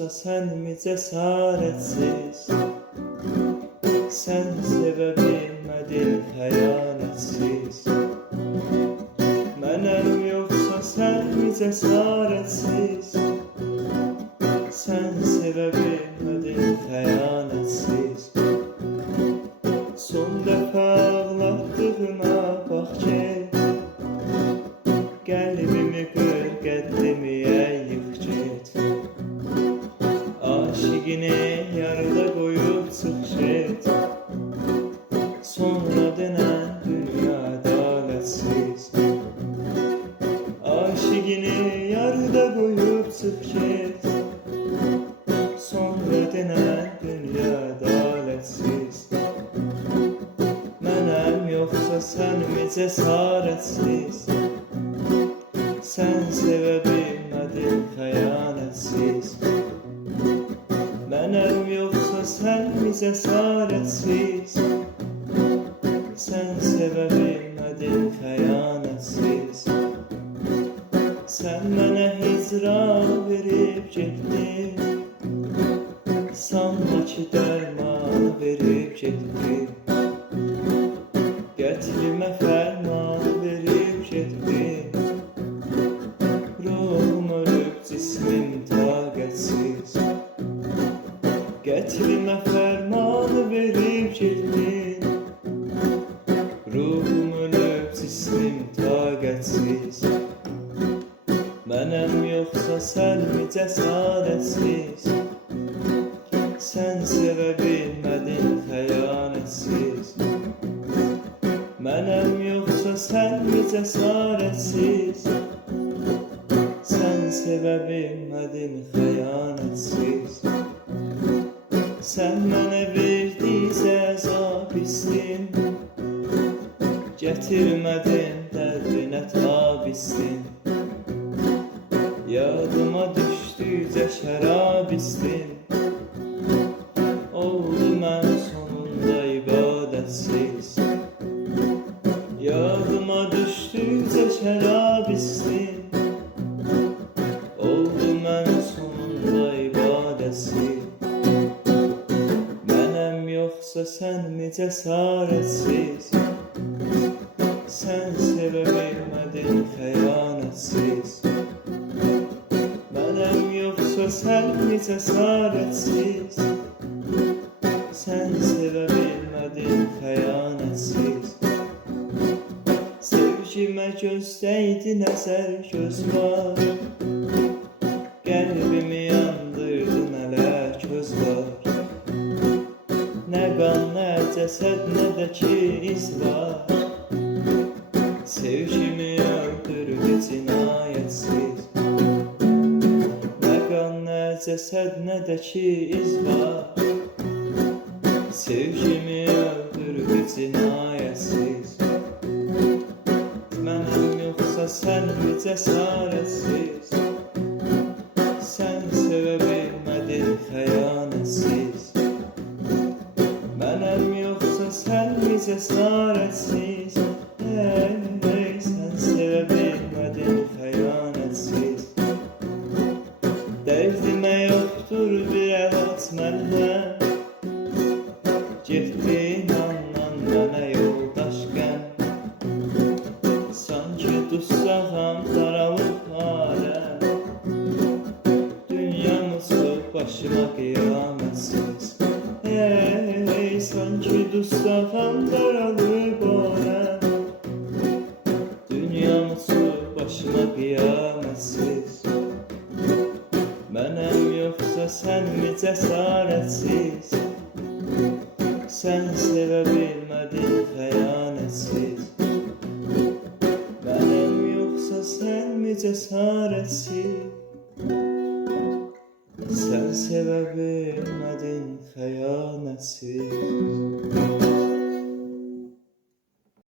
yoksa sen mi cesaretsiz? Sen sevə bilmədin xəyanətsiz. Mənəm yoxsa sən mi cesaretsiz? Sen sevə bilmədin xəyanətsiz. Son dəfə ağlatdığına bax get, qəlbimi qır, qəddimiyə yıx get. Aşiqini yarıda qoyub çıx get. Sonra denən dünya ədalətsiz. Aşiqini yarıda qoyub çıx get. Sonra denən dünya ədalətsiz. Mənəm yoxsa sən mi cesaretsiz? Sen sevə bilmədin xəyanətsiz. Mənəm yoxsa sən mi cesaretsiz? Sen sevə bilmədin xəyanətsiz. Sen mənə hicran verib getdin, sanma ki dərman verib getdin. Qətlimə fərman verib getdin. Ruhum ölüb, cismim taqətsiz. Qətlimə fərman verib getdin. Ruhum ölüb, cismim taqətsiz. Mənəm yoxsa sən mi cesaretsiz? Sen sevə bilmədin xəyanətsiz. Mənəm yoxsa sən mi cesaretsiz? Sen sevə bilmədin xəyanətsiz. Sen mənə verdiysə əzab istin, gətirmədin dərdinə tab istin. Yadıma düşdükcə şərab istin. Oldu mən sonunda ibadətsiz. Yadıma düşdükcə şərab istin. Oldu mən sonunda ibadətsiz. Mənəm yoxsa sən mi cesaretsiz? Sen sevə bilmədin xəyanətsiz. Mənəm yoxsa sən mi cesaretsiz? Sen sevə bilmədin xəyanətsiz. Sevgimə gözdəydi nəzər göz var. Qəlbimi yandırdı nələr köz var. Nə qan, nə cəsəd, nə də ki iz var. Sevgimi öldürdü cinayətsiz. Nə qan, nə cəsəd, nə də ki iz var. Sevgimi öldürdü cinayətsiz. Mənəm yoxsa sən mi cesaretsiz? Sen sevə bilmədin xəyanətsiz. Mənəm yoxsa sən mi cesaretsiz? Sen sevə bilmədin xəyanətsiz. Dərdimə yoxdur bir əlac məndən. Getdin andan mənə yoldaş qəm. Sanki dutsağam daralıb aləm. Dünyam uçub başıma qiyamətsiz. Sanki dutsağam daralıb aləm. Dünyam uçub başıma qiyamətsiz. Mənəm yoxsa sən mi cesaretsiz? Sen sevə bilmədin xəyanətsiz. Mənəm yoxsa sən mi cesaretsiz? Sen sevə bilmədin xəyanətsiz.